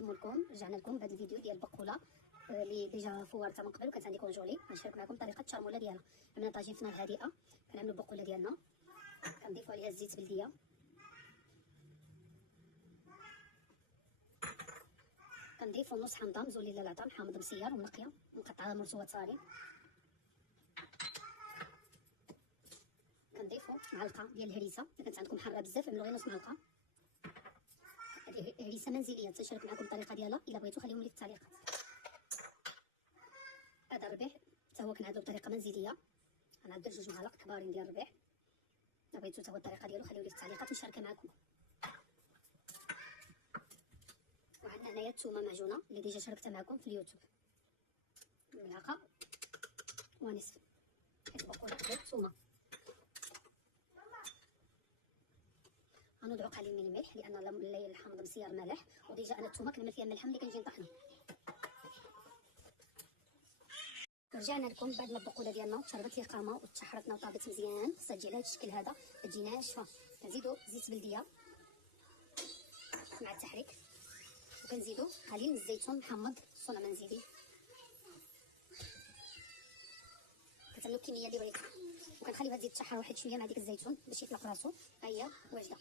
كنختموا لكم، رجعنا لكم بهذا الفيديو ديال البقوله اللي ديجا فورتها من قبل وكانت عندي كونجولي. غنشارك معكم طريقه الشرموله ديالها. عملنا طاجين في نار هادئه، كنعملوا البقوله ديالنا، كنضيفوا عليها الزيت بلديه، كنضيفوا نص حنطه مزولين العظام حامض مسير ومنقيه مقطعه مرسوات صاري، كنضيفوا معلقه ديال الهريسه. الا كانت عندكم حاره بزاف عملوا غير نص معلقه. هذه هريسه منزليه، تنشارك معكم الطريقه ديالها، الا بغيتو خليهم لي في التعليقات. هذا الربيع حتى هو كنعدلو بطريقه منزليه، غنعدل 2 معالق كبارين ديال الربيع. الا بغيتو حتى هو الطريقه ديالو خليو لي في التعليقات نشاركها معكم. وعندنا هنايا الثومه معجونه اللي ديجا شاركتها معكم في اليوتيوب، ملعقه ونصف، حيت البقوله ديال الثومه. غنوضعو قليل من الملح لان الحامض مسير مالح، وديجا انا الثومه كنعمل فيها الملح ملي كنجي نطحنو. رجعنا لكم بعد ما البقوله ديالنا شربت لي قامه وتشحرتنا وطابت مزيان، خصها تجي على هذا الشكل هذا، تجي ناشفه. كنزيدو زيت بلديه مع التحريك، وكنزيدو قليل من الزيتون محمض صنع منزلي، كتعملوا الكميه اللي بغيتو، وكنخليوها تزيد تشحر واحد شويه مع ديك الزيتون باش يطلق راسو. ها هي واجده.